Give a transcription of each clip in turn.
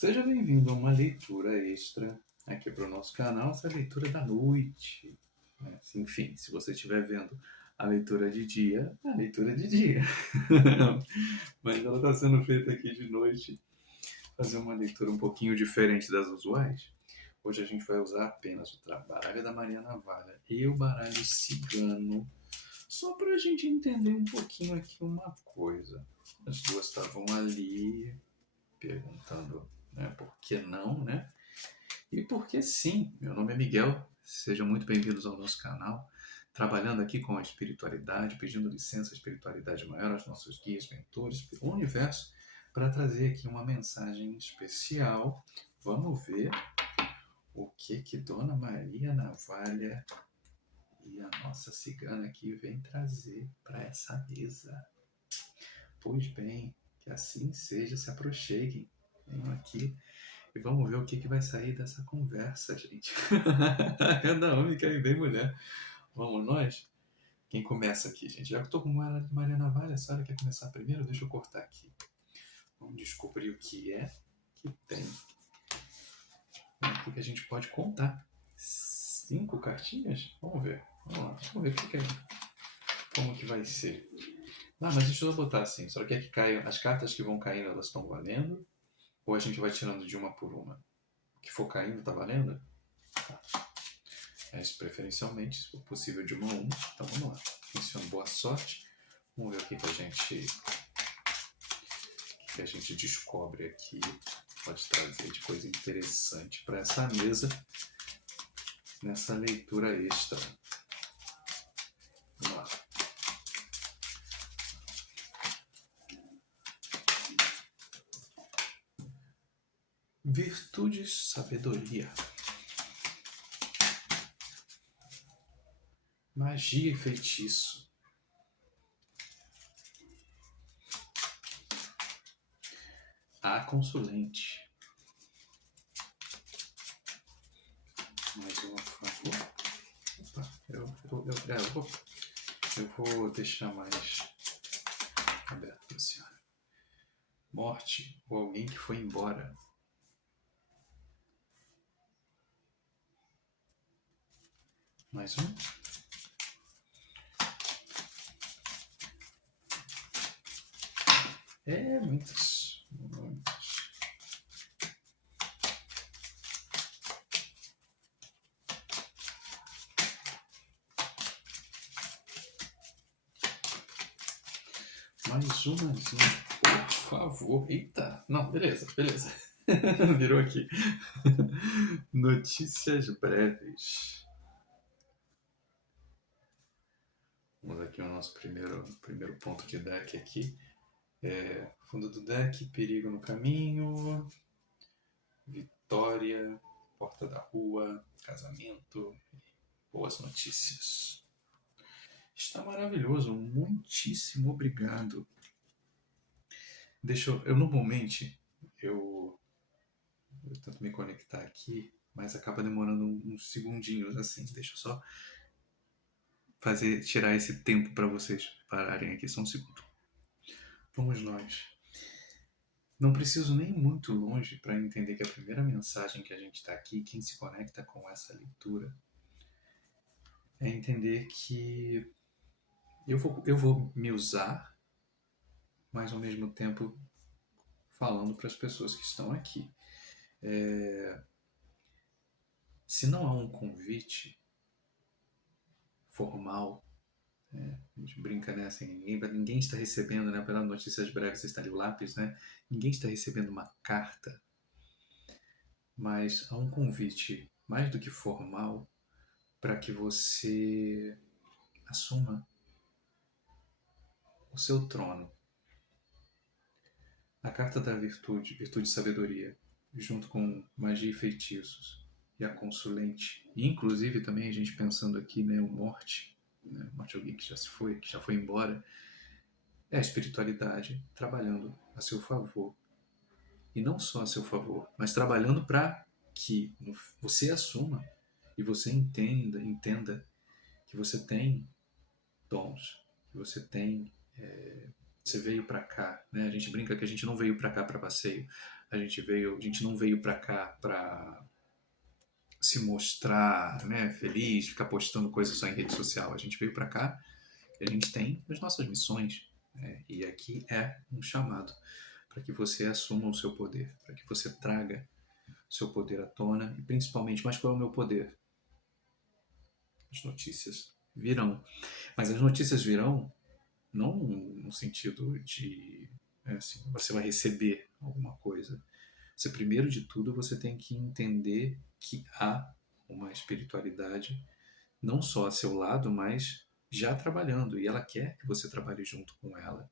Seja bem-vindo a uma leitura extra aqui para o nosso canal, essa é a leitura da noite, né? Enfim, se você estiver vendo a leitura de dia, é a leitura de dia. Mas ela está sendo feita aqui de noite, fazer uma leitura um pouquinho diferente das usuais. Hoje a gente vai usar apenas o baralho da Maria Navalha e o baralho cigano, só para a gente entender um pouquinho aqui uma coisa. As duas estavam ali perguntando, né, por que não, né? E por que sim. Meu nome é Miguel, sejam muito bem-vindos ao nosso canal, trabalhando aqui com a espiritualidade, pedindo licença à espiritualidade maior, aos nossos guias, mentores, pelo universo, para trazer aqui uma mensagem especial. Vamos ver o que Dona Maria Navalha e a nossa cigana aqui vem trazer para essa mesa. Pois bem, que assim seja, se aproxeguem, venham aqui e vamos ver o que vai sair dessa conversa, gente. Cada homem quer bem mulher. Vamos nós? Quem começa aqui, gente? Já que eu tô com Maria Navalha, a senhora quer começar primeiro? Deixa eu cortar aqui. Vamos descobrir o que é que tem. O que a gente pode contar. 5 cartinhas? Vamos ver. Vamos lá. Vamos ver o que é. Como que vai ser. Ah, mas deixa eu botar assim. Só quer que caiam. As cartas que vão caindo, elas estão valendo? Ou a gente vai tirando de uma por uma? O que for caindo, tá valendo? Tá. Preferencialmente, se for possível, de uma a uma. Então vamos lá. Funciona. Boa sorte. Vamos ver o que a gente descobre aqui. Pode trazer de coisa interessante para essa mesa nessa leitura extra. Vamos lá. Virtudes, sabedoria. Magia e feitiço. A consulente. Mais uma, por favor. Opa, eu vou deixar mais aberto para a senhora. Morte ou alguém que foi embora. Mais um. Muitos. Mais umazinha, por favor. Eita, não, beleza. Virou aqui. Notícias breves. Vamos aqui ao nosso primeiro ponto de deck aqui. Fundo do deck, perigo no caminho, vitória, porta da rua, casamento, boas notícias. Está maravilhoso, muitíssimo obrigado. Eu normalmente eu tento me conectar aqui, mas acaba demorando uns segundinhos assim. Deixa eu só tirar esse tempo para vocês pararem aqui, só um segundo. Vamos nós. Não preciso nem muito longe para entender que a primeira mensagem que a gente está aqui, quem se conecta com essa leitura, é entender que eu vou me usar, mas ao mesmo tempo falando para as pessoas que estão aqui. Se não há um convite formal, a gente brinca, né, assim, ninguém está recebendo, né, pela notícias breves está ali o lápis, né, ninguém está recebendo uma carta, mas há um convite mais do que formal para que você assuma o seu trono. A carta da virtude e sabedoria, junto com magia e feitiços, e a consulente, e inclusive também a gente pensando aqui, né, o morte, né, morte de alguém que já se foi, que já foi embora, é a espiritualidade trabalhando a seu favor. E não só a seu favor, mas trabalhando para que você assuma e você entenda que você tem dons, que você tem. Você veio para cá, né? A gente brinca que a gente não veio para cá para passeio. A gente não veio para cá para se mostrar, né, feliz, ficar postando coisas só em rede social. A gente veio para cá e a gente tem as nossas missões, né? E aqui é um chamado para que você assuma o seu poder, para que você traga o seu poder à tona e principalmente, mas qual é o meu poder? As notícias virão. Mas as notícias virão não no sentido de assim, você vai receber alguma coisa. Você, primeiro de tudo, você tem que entender que há uma espiritualidade não só a seu lado, mas já trabalhando, e ela quer que você trabalhe junto com ela.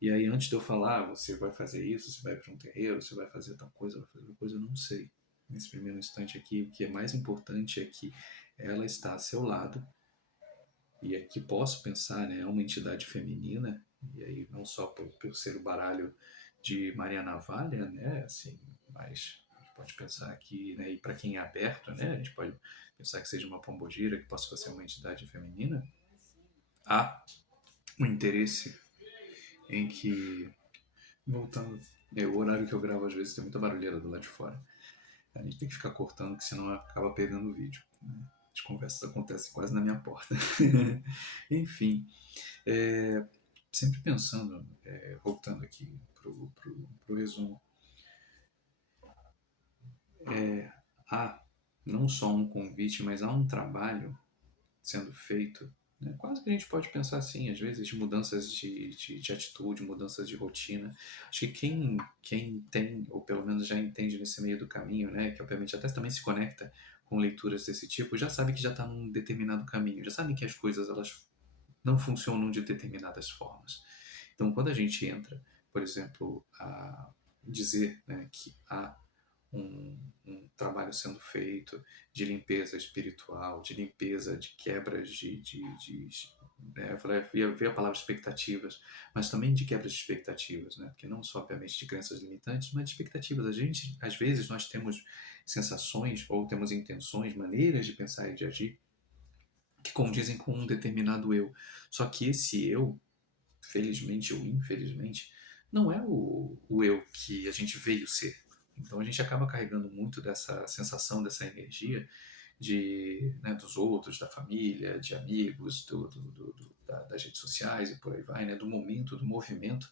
E aí, antes de eu falar, você vai fazer isso, você vai para um terreiro, você vai fazer tal coisa, vai fazer tal coisa, eu não sei. Nesse primeiro instante aqui, o que é mais importante é que ela está a seu lado, e aqui posso pensar, né, é uma entidade feminina, e aí não só por ser o baralho de Maria Navalha, né, assim, mas a gente pode pensar aqui, né, e para quem é aberto, né, a gente pode pensar que seja uma pombogira, que possa ser uma entidade feminina, há um interesse em que, voltando, o horário que eu gravo às vezes tem muita barulheira do lado de fora, a gente tem que ficar cortando, que senão acaba perdendo o vídeo, né? As conversas acontecem quase na minha porta. Enfim, sempre pensando, voltando aqui pro resumo, há não só um convite, mas há um trabalho sendo feito, né? Quase que a gente pode pensar assim, às vezes, de mudanças de atitude, mudanças de rotina. Acho que quem tem, ou pelo menos já entende nesse meio do caminho, né, que obviamente até também se conecta com leituras desse tipo, já sabe que já está num determinado caminho, já sabe que as coisas elas não funcionam de determinadas formas. Então, quando a gente entra, por exemplo, a dizer, né, que há um trabalho sendo feito de limpeza espiritual, de limpeza de quebras eu falei, ia ver a palavra expectativas, mas também de quebras de expectativas, né? Porque não só, obviamente, de crenças limitantes, mas de expectativas. A gente, às vezes, nós temos sensações ou temos intenções, maneiras de pensar e de agir que condizem com um determinado eu. Só que esse eu, felizmente ou infelizmente, não é o eu que a gente veio ser. Então a gente acaba carregando muito dessa sensação, dessa energia né, dos outros, da família, de amigos, das redes sociais e por aí vai, né, do momento, do movimento.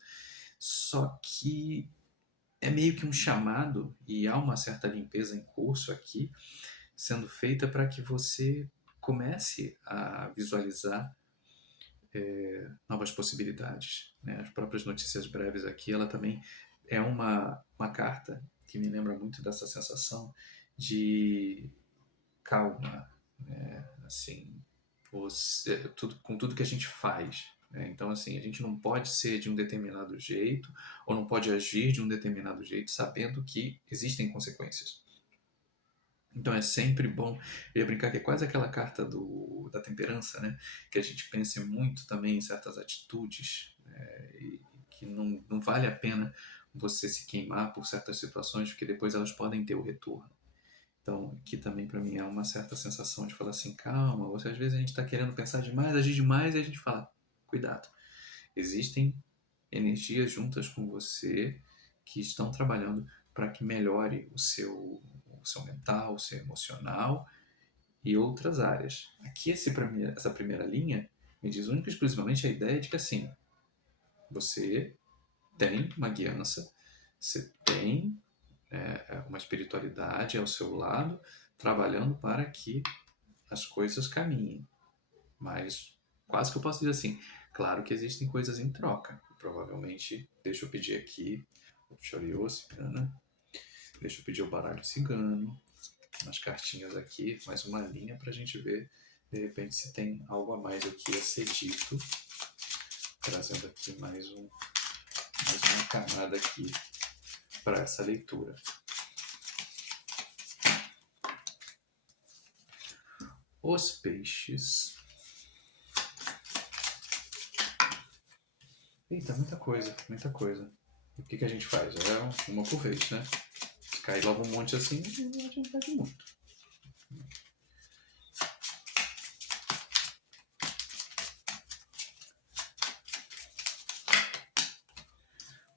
Só que é meio que um chamado e há uma certa limpeza em curso aqui sendo feita para que você comece a visualizar novas possibilidades, né? As próprias notícias breves aqui, ela também é uma carta que me lembra muito dessa sensação de calma, né? Assim, com tudo que a gente faz, né? Então, assim, a gente não pode ser de um determinado jeito ou não pode agir de um determinado jeito sabendo que existem consequências. Então é sempre bom, eu ia brincar que é quase aquela carta da temperança, né? Que a gente pense muito também em certas atitudes, né? E que não vale a pena você se queimar por certas situações, porque depois elas podem ter o retorno. Então, aqui também para mim é uma certa sensação de falar assim, calma, você às vezes a gente está querendo pensar demais, agir demais, e a gente fala, cuidado, existem energias juntas com você que estão trabalhando para que melhore o seu mental, o seu emocional e outras áreas. Aqui, essa primeira linha me diz única e exclusivamente a ideia de que, assim, você tem uma guiança, você tem uma espiritualidade ao seu lado, trabalhando para que as coisas caminhem. Mas quase que eu posso dizer assim, claro que existem coisas em troca. Provavelmente, deixa eu pedir aqui o Choriô cigana, deixa eu pedir o baralho cigano, umas cartinhas aqui, mais uma linha para a gente ver, de repente, se tem algo a mais aqui a ser dito. Trazendo aqui mais uma camada aqui para essa leitura. Os peixes. Eita, muita coisa, muita coisa. E o que a gente faz? É uma por vez, né? Se cair logo um monte assim, a gente perde muito.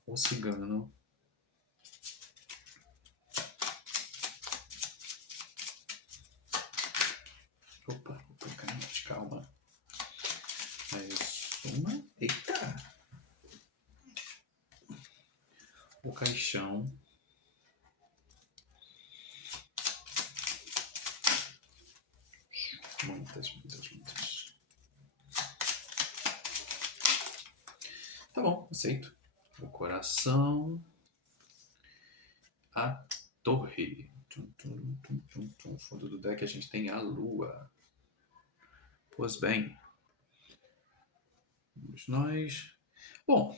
O cigano. Opa, calma. Mais uma. Eita! O caixão. Muitas. Tá bom, aceito. O coração. A torre. No fundo do deck a gente tem a lua. Pois bem. Vamos nós. Bom.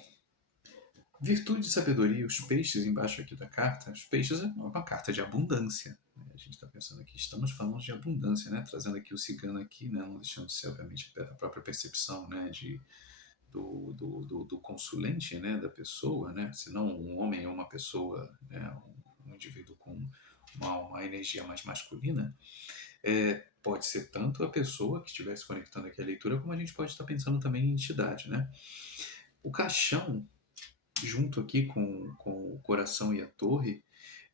Virtude e sabedoria, os peixes embaixo aqui da carta. Os peixes é uma carta de abundância. A gente está pensando aqui, estamos falando de abundância, né? Trazendo aqui o cigano aqui, né? Não deixando de ser, obviamente, a própria percepção, né? Do consulente, né? Da pessoa, né? Se não um homem ou uma pessoa, né? Um indivíduo com uma energia mais masculina, pode ser tanto a pessoa que estiver se conectando aqui à leitura, como a gente pode estar pensando também em entidade, né? O caixão, junto aqui com o coração e a torre,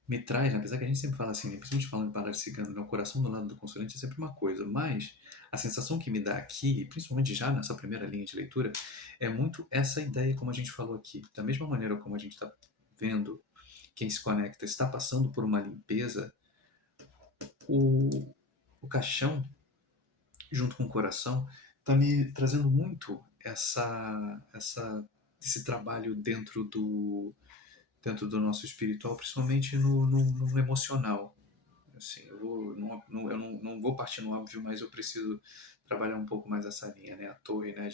me traz, apesar que a gente sempre fala assim, né, principalmente falando de baralho cigano, né, o coração do lado do consulente é sempre uma coisa, mas a sensação que me dá aqui, principalmente já nessa primeira linha de leitura, é muito essa ideia como a gente falou aqui. Da mesma maneira como a gente está vendo quem se conecta está passando por uma limpeza, o caixão, junto com o coração, está me trazendo muito esse trabalho dentro do nosso espiritual, principalmente no emocional. Assim, eu não vou partir no óbvio, mas eu preciso trabalhar um pouco mais essa linha, né? A torre, né?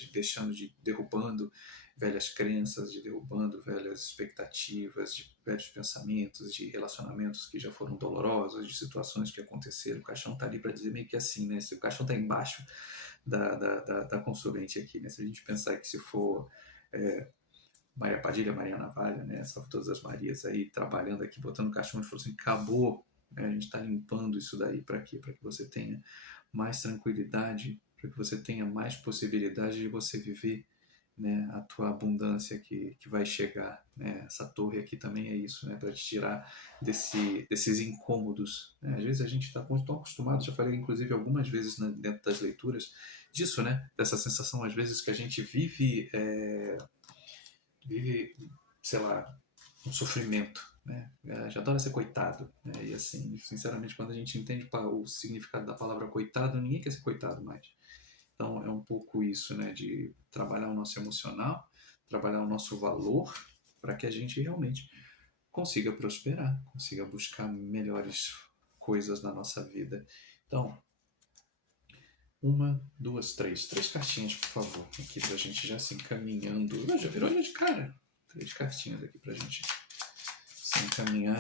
Derrubando velhas crenças, derrubando velhas expectativas, de velhos pensamentos, de relacionamentos que já foram dolorosos, de situações que aconteceram. O caixão tá ali para dizer meio que assim, né? Se o caixão tá embaixo da consulente aqui, né? Se a gente pensar que se for Maria Padilha, Maria Navalha, né? Salve todas as Marias aí, trabalhando aqui, botando o caixão e falou assim, acabou, né? A gente está limpando isso daí para quê? Para que você tenha mais tranquilidade, para que você tenha mais possibilidade de você viver, né, a tua abundância que vai chegar, né? Essa torre aqui também é isso, né? Para te tirar desses incômodos, né? Às vezes a gente está tão acostumado, já falei inclusive algumas vezes, né, dentro das leituras, disso, né? Dessa sensação às vezes que a gente vive, sei lá, um sofrimento, né? Já adora ser coitado, né? E assim, sinceramente, quando a gente entende o significado da palavra coitado, ninguém quer ser coitado mais. Então é um pouco isso, né? De trabalhar o nosso emocional, trabalhar o nosso valor, para que a gente realmente consiga prosperar, consiga buscar melhores coisas na nossa vida. Então, uma, duas, três cartinhas, por favor, aqui pra gente já se encaminhando. Já virou olho de cara. 3 cartinhas aqui pra gente se encaminhar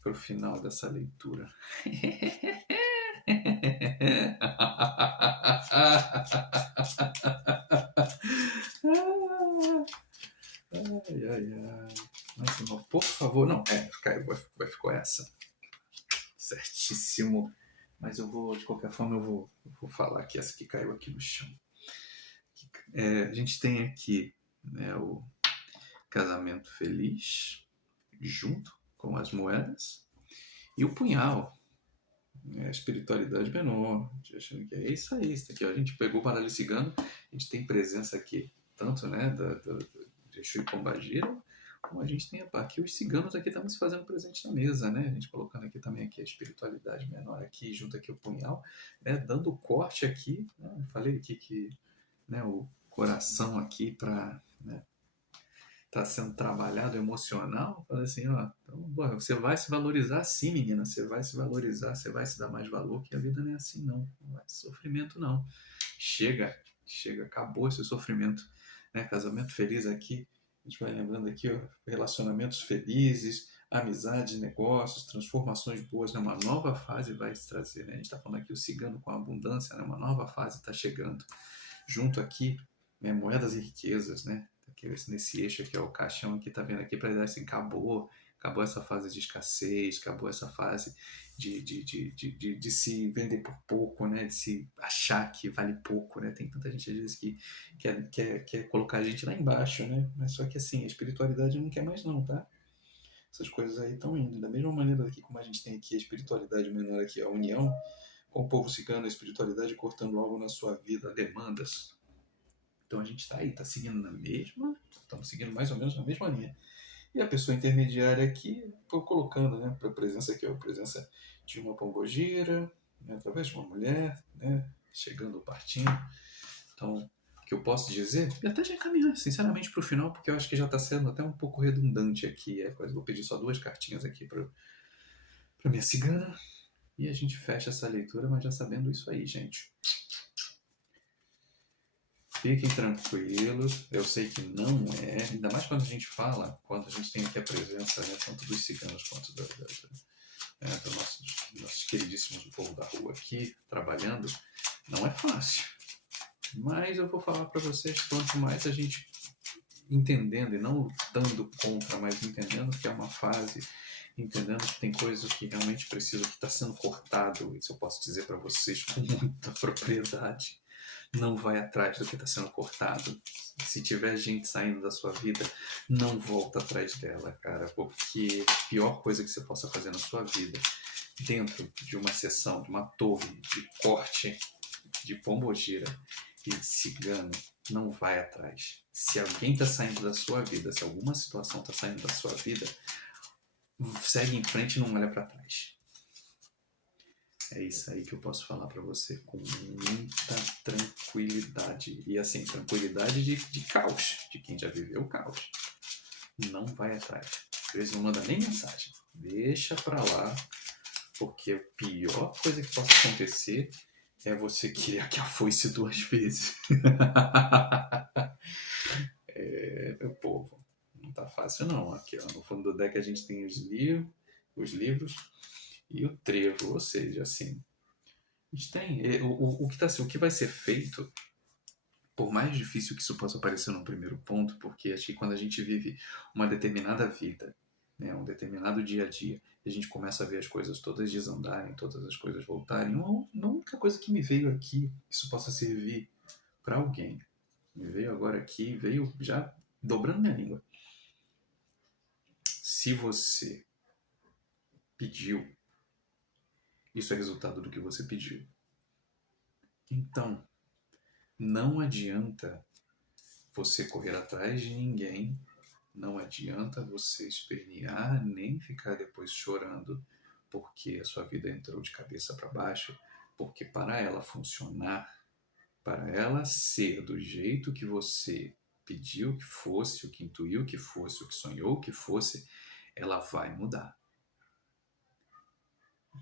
pro final dessa leitura. Ai. Mais uma, por favor. Não, vai ficou essa. Certíssimo. Mas eu vou, de qualquer forma, eu vou falar que essa que caiu aqui no chão. A gente tem aqui, né, o casamento feliz, junto com as moedas, e o punhal, né, a espiritualidade menor, achando que é isso aí, isso aqui, ó, a gente pegou o baralho cigano, a gente tem presença aqui, tanto, né, de Exu e Pombagira, como a gente tem aqui os ciganos aqui também se fazendo presente na mesa, né, a gente colocando aqui também aqui a espiritualidade menor aqui, junto aqui o punhal, né, dando corte aqui, né, eu falei aqui que, né, o coração aqui para, né, tá sendo trabalhado emocional, fala assim, ó, então, você vai se valorizar sim, menina, você vai se valorizar, você vai se dar mais valor, que a vida não é assim não é sofrimento não. Chega, acabou esse sofrimento, né? Casamento feliz aqui, a gente vai lembrando aqui, ó, relacionamentos felizes, amizade, negócios, transformações boas, né? Uma nova fase vai se trazer, né? A gente está falando aqui o cigano com abundância, né? Uma nova fase está chegando. Junto aqui, né, moedas e riquezas, né? Aqui, nesse eixo aqui, ó, o caixão aqui, tá vendo aqui para dar assim, acabou essa fase de escassez, acabou essa fase de se vender por pouco, né? De se achar que vale pouco, né? Tem tanta gente às vezes que quer colocar a gente lá embaixo, né? Mas só que assim, a espiritualidade não quer mais não, tá? Essas coisas aí estão indo. Da mesma maneira aqui como a gente tem aqui a espiritualidade menor aqui, a união com o povo cigano, a espiritualidade cortando algo na sua vida, demandas. Então a gente está aí, está seguindo na mesma, estamos seguindo mais ou menos na mesma linha. E a pessoa intermediária aqui, estou colocando, né, para a presença aqui, a presença de uma pombogira, né, através de uma mulher, né, chegando, partindo. Então, o que eu posso dizer, e até já encaminhar, sinceramente, para o final, porque eu acho que já está sendo até um pouco redundante aqui. Vou pedir só 2 cartinhas aqui para minha cigana, e a gente fecha essa leitura, mas já sabendo isso aí, gente. Fiquem tranquilos, eu sei que não é, ainda mais quando a gente fala, quando a gente tem aqui a presença, né, tanto dos ciganos quanto dos nossos queridíssimos do povo da rua aqui, trabalhando, não é fácil. Mas eu vou falar para vocês, quanto mais a gente entendendo, e não lutando contra, mas entendendo que é uma fase, entendendo que tem coisas que realmente precisam, que está sendo cortado, isso eu posso dizer para vocês com muita propriedade. Não vai atrás do que está sendo cortado. Se tiver gente saindo da sua vida, não volta atrás dela, cara, porque a pior coisa que você possa fazer na sua vida, dentro de uma sessão, de uma torre de corte de pombogira e de cigano, não vai atrás. Se alguém está saindo da sua vida, se alguma situação está saindo da sua vida, segue em frente e não olha para trás. É isso aí que eu posso falar para você com muita tranquilidade. E assim, tranquilidade de caos, de quem já viveu o caos. Não vai atrás. Às vezes não manda nem mensagem. Deixa para lá, porque a pior coisa que possa acontecer é você querer que a foice 2 vezes. Meu povo, não tá fácil não. Aqui, ó, no fundo do deck a gente tem os livros e o trevo, ou seja, assim, a gente tem o que vai ser feito, por mais difícil que isso possa parecer no primeiro ponto, porque acho que quando a gente vive uma determinada vida, né, um determinado dia a dia, e a gente começa a ver as coisas todas desandarem, todas as coisas voltarem, uma única coisa que me veio aqui, isso possa servir para alguém, me veio agora aqui, veio já dobrando minha língua. Se você pediu, isso é resultado do que você pediu. Então, não adianta você correr atrás de ninguém, não adianta você espernear, nem ficar depois chorando, porque a sua vida entrou de cabeça para baixo, porque para ela funcionar, para ela ser do jeito que você pediu que fosse, o que intuiu que fosse, o que sonhou que fosse, ela vai mudar.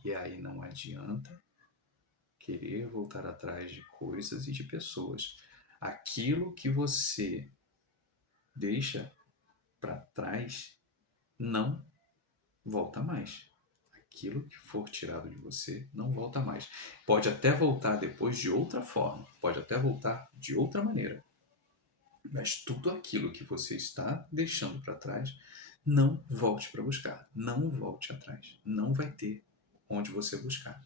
E aí não adianta querer voltar atrás de coisas e de pessoas. Aquilo que você deixa para trás não volta mais. Aquilo que for tirado de você não volta mais. Pode até voltar depois de outra forma, pode até voltar de outra maneira. Mas tudo aquilo que você está deixando para trás, não volte para buscar. Não volte atrás. Não vai ter onde você buscar.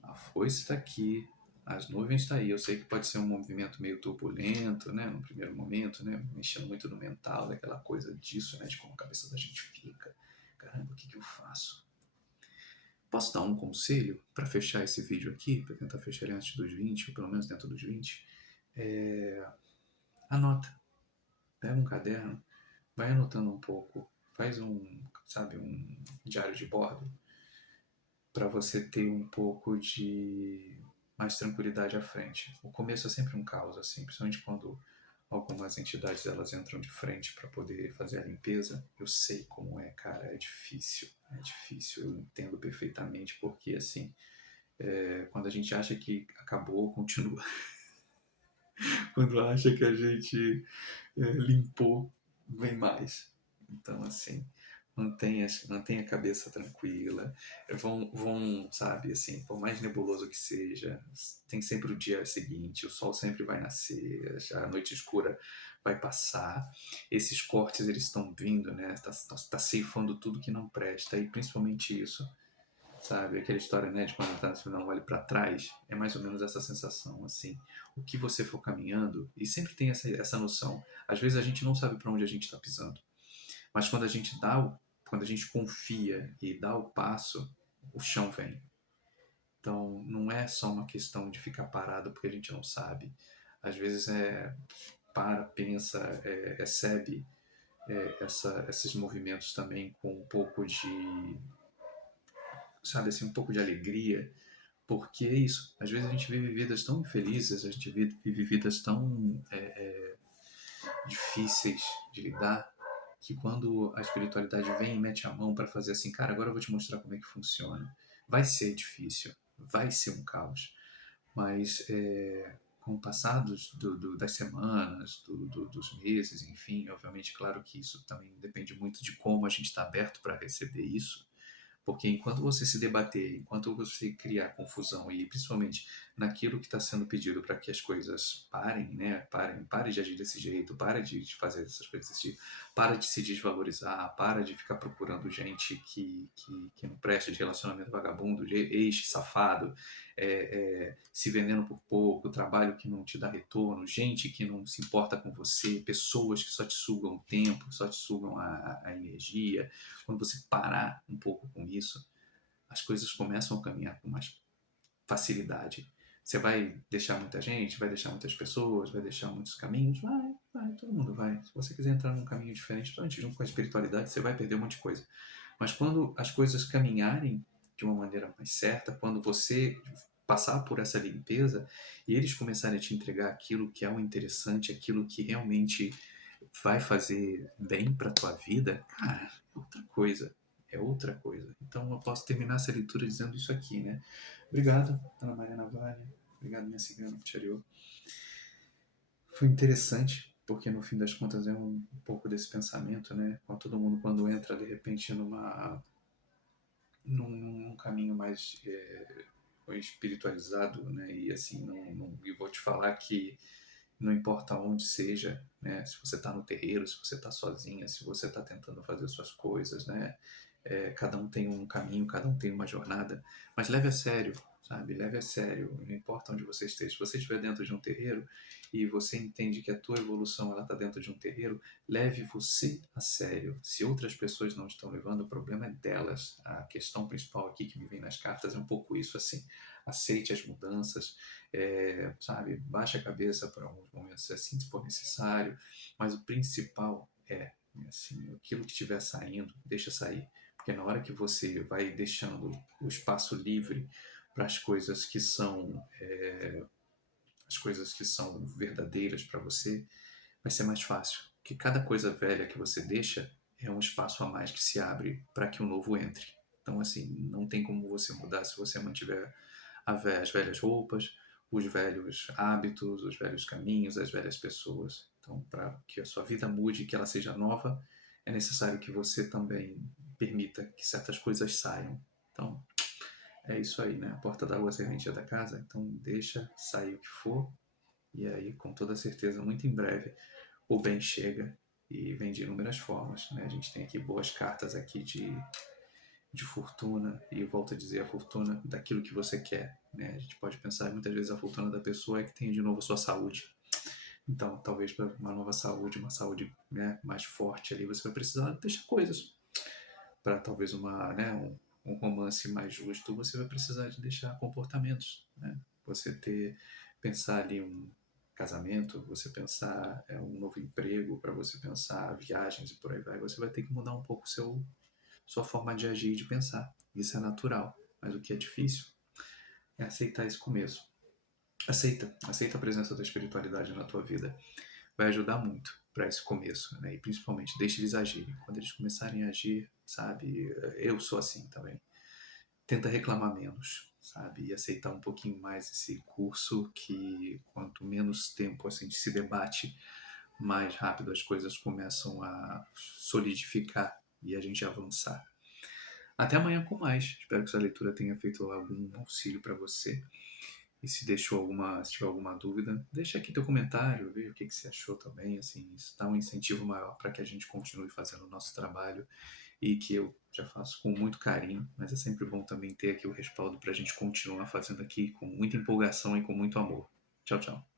A foice está aqui, as nuvens estão aí. Eu sei que pode ser um movimento meio turbulento, né, no primeiro momento, né, mexendo muito no mental, daquela coisa disso, né, de como a cabeça da gente fica. Caramba, o que eu faço? Posso dar um conselho para fechar esse vídeo aqui, para tentar fechar ele antes dos 20, ou pelo menos dentro dos 20? Anota. Pega um caderno, vai anotando um pouco, faz um diário de bordo, para você ter um pouco de mais tranquilidade à frente. O começo é sempre um caos, assim, principalmente quando algumas entidades elas entram de frente para poder fazer a limpeza. Eu sei como é, cara, é difícil, eu entendo perfeitamente, porque assim, quando a gente acha que acabou, continua. Quando acha que a gente limpou, vem mais. Então, assim, mantenha a cabeça tranquila. Sabe, assim, por mais nebuloso que seja, tem sempre o dia seguinte, o sol sempre vai nascer, a noite escura vai passar. Esses cortes, eles estão vindo, né? Tá ceifando tudo que não presta, e principalmente isso. Sabe, aquela história, né, de quando tá no final, olha para trás, é mais ou menos essa sensação, assim, o que você for caminhando, e sempre tem essa noção, às vezes a gente não sabe para onde a gente está pisando, mas quando a gente confia e dá o passo, o chão vem, Então, não é só uma questão de ficar parado porque a gente não sabe. Às vezes pensa, recebe esses movimentos também com um pouco de, sabe assim, um pouco de alegria, porque é isso. Às vezes a gente vive vidas tão infelizes, a gente vive vidas tão difíceis de lidar, que quando a espiritualidade vem e mete a mão para fazer assim, cara, agora eu vou te mostrar como é que funciona. Vai ser difícil, vai ser um caos, mas com o passar das semanas, dos meses, enfim, obviamente, claro que isso também depende muito de como a gente está aberto para receber isso, porque enquanto você se debater, enquanto você criar confusão e principalmente naquilo que está sendo pedido para que as coisas parem, né? Pare de agir desse jeito, pare de fazer essas coisas desse tipo, para de se desvalorizar, para de ficar procurando gente que não presta, de relacionamento vagabundo, de ex safado, se vendendo por pouco, trabalho que não te dá retorno, gente que não se importa com você, pessoas que só te sugam o tempo, só te sugam a energia. Quando você parar um pouco com isso, as coisas começam a caminhar com mais facilidade. Você vai deixar muita gente, vai deixar muitas pessoas, vai deixar muitos caminhos? Vai, todo mundo vai. Se você quiser entrar num caminho diferente, principalmente junto com a espiritualidade, você vai perder um monte de coisa. Mas quando as coisas caminharem de uma maneira mais certa, quando você passar por essa limpeza e eles começarem a te entregar aquilo que é o interessante, aquilo que realmente vai fazer bem para tua vida, cara, é outra coisa. É outra coisa. Então eu posso terminar essa leitura dizendo isso aqui, né? Obrigado, Ana Maria Navalha. Obrigado, minha cigana Picharioc. Foi interessante, porque no fim das contas é um pouco desse pensamento, né? Com todo mundo quando entra de repente num caminho mais espiritualizado, né? E assim, e vou te falar que não importa onde seja, né? Se você está no terreiro, se você está sozinha, se você está tentando fazer suas coisas, né? Cada um tem um caminho, cada um tem uma jornada, mas leve a sério, sabe? Leve a sério, não importa onde você esteja. Se você estiver dentro de um terreiro e você entende que a tua evolução ela está dentro de um terreiro, leve você a sério. Se outras pessoas não estão levando, o problema é delas. A questão principal aqui que me vem nas cartas é um pouco isso, assim. Aceite as mudanças, sabe? Baixe a cabeça por alguns momentos assim, se for necessário, mas o principal assim, aquilo que estiver saindo, deixa sair. Porque na hora que você vai deixando o espaço livre para as coisas que são verdadeiras para você, vai ser mais fácil. Porque cada coisa velha que você deixa é um espaço a mais que se abre para que o novo entre. Então, assim, não tem como você mudar se você mantiver as velhas roupas, os velhos hábitos, os velhos caminhos, as velhas pessoas. Então, para que a sua vida mude, que ela seja nova, é necessário que você também permita que certas coisas saiam. Então, é isso aí, né? A porta da rua é a serventia da casa, então deixa sair o que for, e aí, com toda certeza, muito em breve, o bem chega e vem de inúmeras formas, né? A gente tem aqui boas cartas aqui de fortuna, e volto a dizer, a fortuna daquilo que você quer, né? A gente pode pensar, muitas vezes a fortuna da pessoa é que tem de novo a sua saúde. Então, talvez para uma nova saúde, uma saúde, né, mais forte ali, você vai precisar deixar coisas. Para talvez um romance mais justo, você vai precisar de deixar comportamentos, né? Você pensar ali um casamento, você pensar um novo emprego, para você pensar viagens e por aí vai, você vai ter que mudar um pouco sua forma de agir e de pensar. Isso é natural, mas o que é difícil é aceitar esse começo. Aceita a presença da espiritualidade na tua vida. Vai ajudar muito para esse começo, né? E principalmente deixe eles agirem. Quando eles começarem a agir, sabe? Eu sou assim também. Tenta reclamar menos, sabe? E aceitar um pouquinho mais esse curso, que quanto menos tempo assim se debate, mais rápido as coisas começam a solidificar e a gente avançar. Até amanhã com mais. Espero que essa leitura tenha feito algum auxílio para você. E se tiver alguma dúvida, deixa aqui teu comentário, vê o que você achou também. Assim, isso dá um incentivo maior para que a gente continue fazendo o nosso trabalho, e que eu já faço com muito carinho, mas é sempre bom também ter aqui o respaldo para a gente continuar fazendo aqui com muita empolgação e com muito amor. Tchau, tchau.